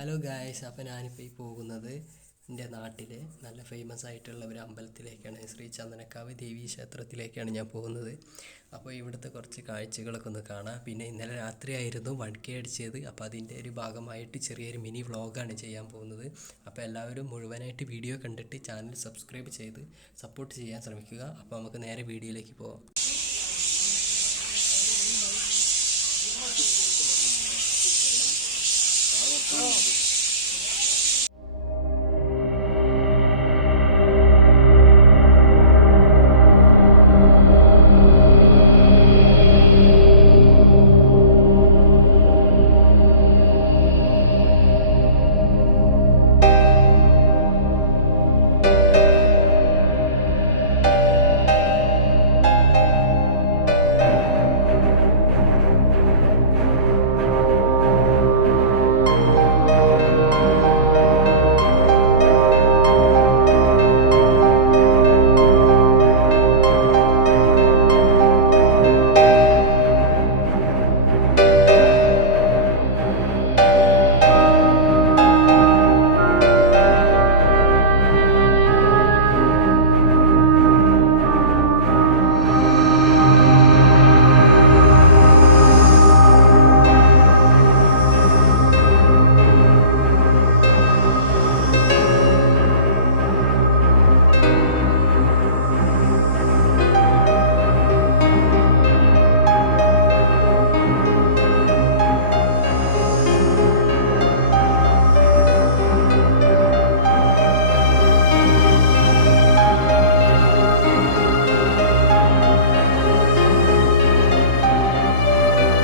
Hello guys, അപ്പോൾ ഞാനിപ്പോൾ ഈ പോകുന്നത് എൻ്റെ നാട്ടിലെ നല്ല ഫേമസ് ആയിട്ടുള്ള ഒരു അമ്പലത്തിലേക്കാണ്. ശ്രീ ചന്ദനക്കാവ് ദേവീ ക്ഷേത്രത്തിലേക്കാണ് ഞാൻ പോകുന്നത്. അപ്പോൾ ഇവിടുത്തെ കുറച്ച് കാഴ്ചകളൊക്കെ ഒന്ന് കാണാം. പിന്നെ ഇന്നലെ രാത്രിയായിരുന്നു 1K അടിച്ചത്. അപ്പോൾ അതിൻ്റെ ഒരു ഭാഗമായിട്ട് ചെറിയൊരു മിനി വ്ളോഗാണ് ചെയ്യാൻ പോകുന്നത്. അപ്പോൾ എല്ലാവരും മുഴുവനായിട്ട് വീഡിയോ കണ്ടിട്ട് ചാനൽ സബ്സ്ക്രൈബ് ചെയ്ത് സപ്പോർട്ട് ചെയ്യാൻ ശ്രമിക്കുക. അപ്പോൾ നമുക്ക് നേരെ വീഡിയോയിലേക്ക് പോകാം. Oh.